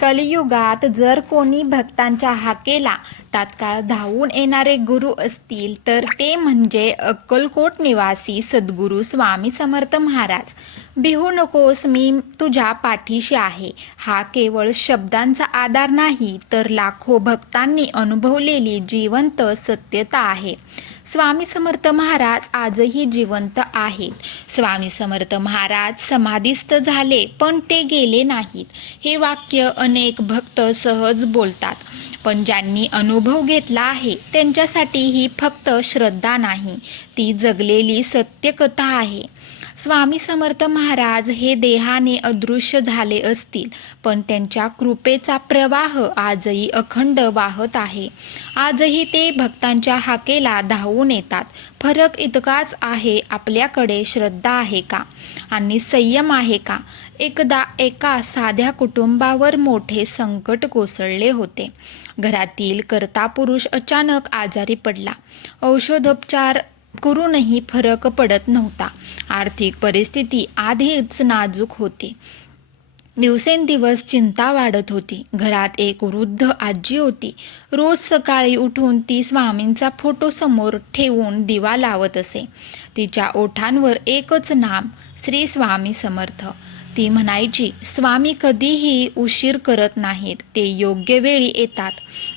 कलियुगात जर कोणी भक्तांच्या हाकेला तात्काळ धावून येणारे गुरु असतील तर ते म्हणजे अक्कलकोट निवासी सद्गुरू स्वामी समर्थ महाराज. भिवू नकोस, मी तुझ्या पाठीशी आहे. हा केवळ शब्दांचा आधार नाही तर लाखो भक्तांनी अनुभवलेली जिवंत सत्यता आहे. स्वामी समर्थ महाराज आजही जिवंत आहेत. स्वामी समर्थ महाराज समाधीस्थ झाले पण ते गेले नाहीत. हे वाक्य अनेक भक्त सहज बोलतात, पण ज्यांनी अनुभव घेतला आहे त्यांच्यासाठी ही फक्त श्रद्धा नाही, ती जगलेली सत्यकथा आहे. स्वामी समर्थ महाराज हे देहाने अदृश्य झाले असतील, पण त्यांच्या कृपेचा प्रवाह आजही अखंड वाहत आहे. आजही ते भक्तांच्या हाकेला धावून येतात. फरक इतकाच आहे, आपल्याकडे श्रद्धा आहे का आणि संयम आहे का. एकदा एका साध्या कुटुंबावर मोठे संकट कोसळले होते. घरातील कर्ता पुरुष अचानक आजारी पडला. औषधोपचार करूनही फरक पडत नव्हता. आर्थिक परिस्थिती आधीच नाजूक होती. दिवसेंदिवस चिंता वाढत होती. घरात एक वृद्ध आजी होती. रोज सकाळी उठून ती स्वामींचा फोटो समोर ठेवून दिवा लावत असे. तिच्या ओठांवर एकच नाम, श्री स्वामी समर्थ. ती म्हणायची, स्वामी कधीही उशीर करत नाहीत, ते योग्य वेळी येतात.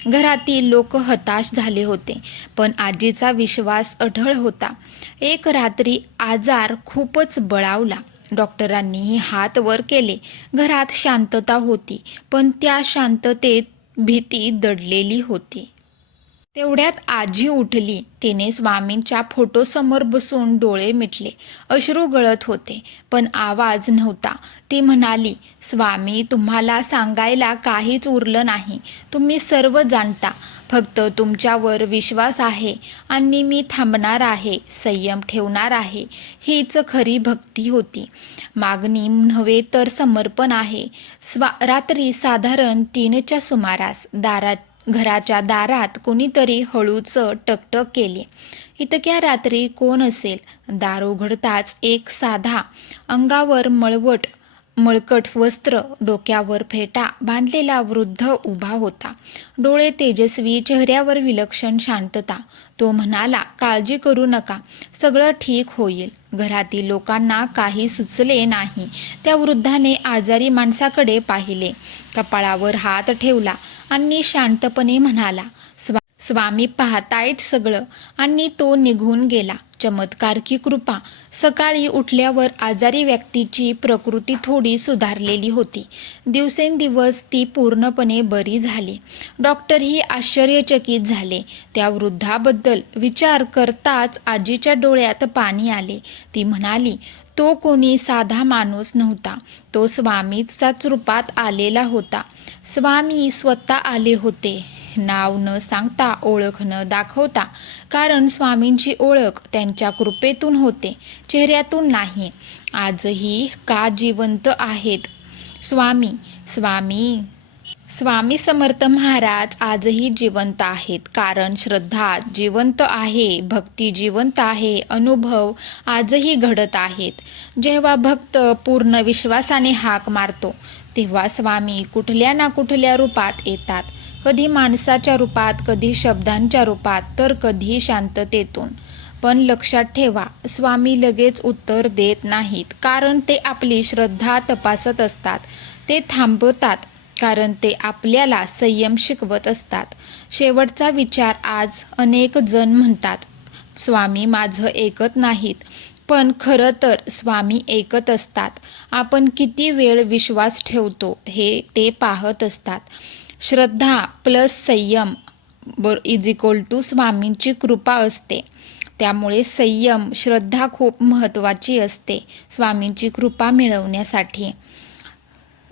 घरातील लोक हताश झाले होते, पण आजीचा विश्वास अढळ होता. एक रात्री आजार खूपच बळावला. डॉक्टरांनीही हात वर केले. घरात शांतता होती, पण त्या शांततेत भीती दडलेली होती. तेवढ्यात आजी उठली. तिने स्वामींच्या फोटोसमोर बसून डोळे मिटले. अश्रू गळत होते, पण आवाज नव्हता. ती म्हणाली, स्वामी, तुम्हाला सांगायला काहीच उरलं नाही. तुम्ही सर्व जाणता. फक्त तुमच्यावर विश्वास आहे आणि मी थांबणार आहे, संयम ठेवणार आहे. हीच खरी भक्ती होती. मागणी नव्हे तर समर्पण आहे. रात्री साधारण 3च्या सुमारास घराच्या दारात कुणीतरी हळूच टकटक केली. इतक्या रात्री कोण असेल. दार उघडताच एक साधा, अंगावर मळकट वस्त्र, डोक्यावर फेटा बांधलेला वृद्ध उभा होता. डोळे तेजस्वी, चेहऱ्यावर विलक्षण शांतता. तो म्हणाला, काळजी करू नका, सगळं ठीक होईल. घरातील लोकांना काही सुचले नाही. त्या वृद्धाने आजारी माणसाकडे पाहिले, कपाळावर हात ठेवला आणि शांतपणे म्हणाला, स्वामी पाहतायत सगळं. आणि तो निघून गेला. चमत्कार की कृपा. सकाळी उठल्यावर आजारी व्यक्तीची प्रकृती थोडी सुधारलेली होती. दिवसेंदिवस ती पूर्णपणे बरी झाली. डॉक्टरही आश्चर्यचकित झाले. त्या वृद्धाबद्दल विचार करताच आजीच्या डोळ्यात पाणी आले. ती म्हणाली, तो कोणी साधा माणूस नव्हता, तो स्वामीचाच रूपात आलेला होता. स्वामी स्वतः आले होते, नाव न सांगता, ओळख न दाखवता. कारण स्वामींची ओळख त्यांच्या कृपेतून होते, चेहऱ्यातून नाही. आजही का जिवंत आहेत स्वामी समर्थ महाराज आजही जिवंत आहेत. कारण श्रद्धा जिवंत आहे, भक्ती जिवंत आहे, अनुभव आजही घडत आहेत. जेव्हा भक्त पूर्ण विश्वासाने हाक मारतो तेव्हा स्वामी कुठल्या ना कुठल्या रूपात येतात. कधी माणसाच्या रूपात, कधी शब्दांच्या रूपात, तर कधी शांततेतून. पण लक्षात ठेवा, स्वामी लगेच उत्तर देत नाहीत, कारण ते आपली श्रद्धा तपासत असतात. ते थांबतात कारण ते आपल्याला संयम शिकवत असतात. शेवटचा विचार. आज अनेक जण म्हणतात, स्वामी माझं ऐकत नाहीत, पण खरं तर स्वामी ऐकत असतात. आपण किती वेळ विश्वास ठेवतो हे ते पाहत असतात. श्रद्धा प्लस संयम = स्वामींची कृपा असते. त्यामुळे संयम, श्रद्धा खूप महत्त्वाची असते स्वामींची कृपा मिळवण्यासाठी.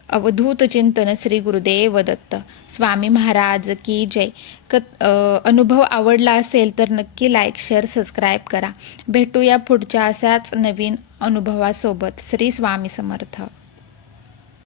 अवधूत चिंतन श्री गुरुदेव दत्त. स्वामी महाराज की जय. अनुभव आवडला असेल तर नक्की लाईक, शेअर, सबस्क्राईब करा. भेटूया पुढच्या अशाच नवीन अनुभवासोबत. श्री स्वामी समर्थ.